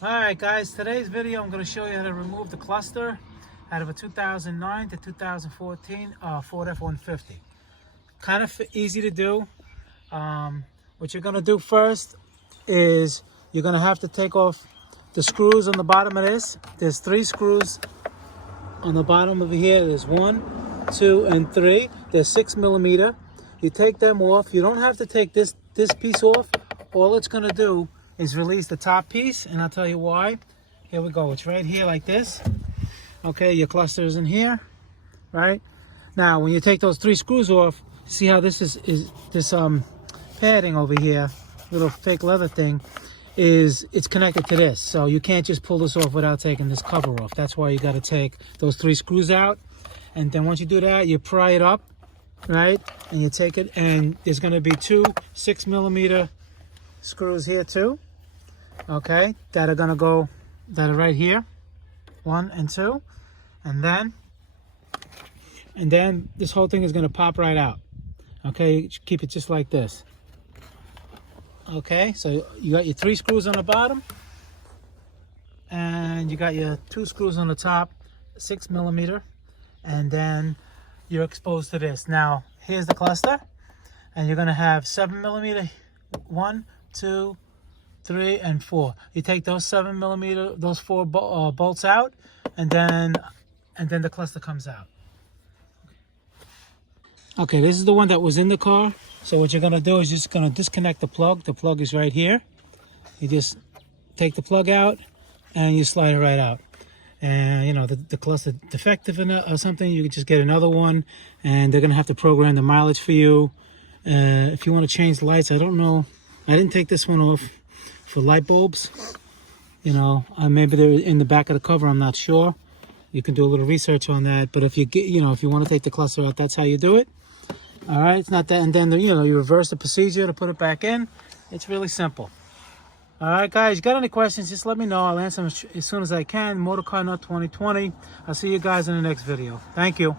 Alright guys, today's video I'm going to show you how to remove the cluster out of a 2009 to 2014 Ford F-150. Kind of easy to do. What you're going to do first is you're going to have to take off the screws on the bottom of this. There's 3 screws on the bottom over here. There's 1, 2, and 3. They're 6mm. You take them off. You don't have to take this piece off. All it's going to do is release the top piece, and I'll tell you why. Here we go. It's right here like this. Okay, your cluster is in here, right? Now, when you take those 3 screws off, see how this is this padding over here, little fake leather thing, it's connected to this. So you can't just pull this off without taking this cover off. That's why you got to take those 3 screws out. And then once you do that, you pry it up, right? And you take it, and there's going to be 2 6mm screws here too. Okay, that are right here, 1 and 2, and then this whole thing is going to pop right out. Okay, keep it just like this. Okay, so you got your 3 screws on the bottom, and you got your 2 screws on the top, 6mm, and then you're exposed to this. Now here's the cluster, and you're going to have 7mm, 1, 2, 3, and 4. You take those 7mm, those 4 bolts out, and then the cluster comes out. Okay, this is the one that was in the car. So what you're gonna do is just gonna disconnect the plug. The plug is right here. You just take the plug out and you slide it right out. And you know the cluster defective or something, you can just get another one, and they're gonna have to program the mileage for you. If you want to change the lights, I don't know. I didn't take this one off for light bulbs. You know, maybe they're in the back of the cover. I'm not sure. You can do a little research on that. But if you get, if you want to take the cluster out, that's how you do it. All right, it's not that. And then you reverse the procedure to put it back in. It's really simple. All right, guys. You got any questions? Just let me know. I'll answer them as soon as I can. Motorcar Nut 2020. I'll see you guys in the next video. Thank you.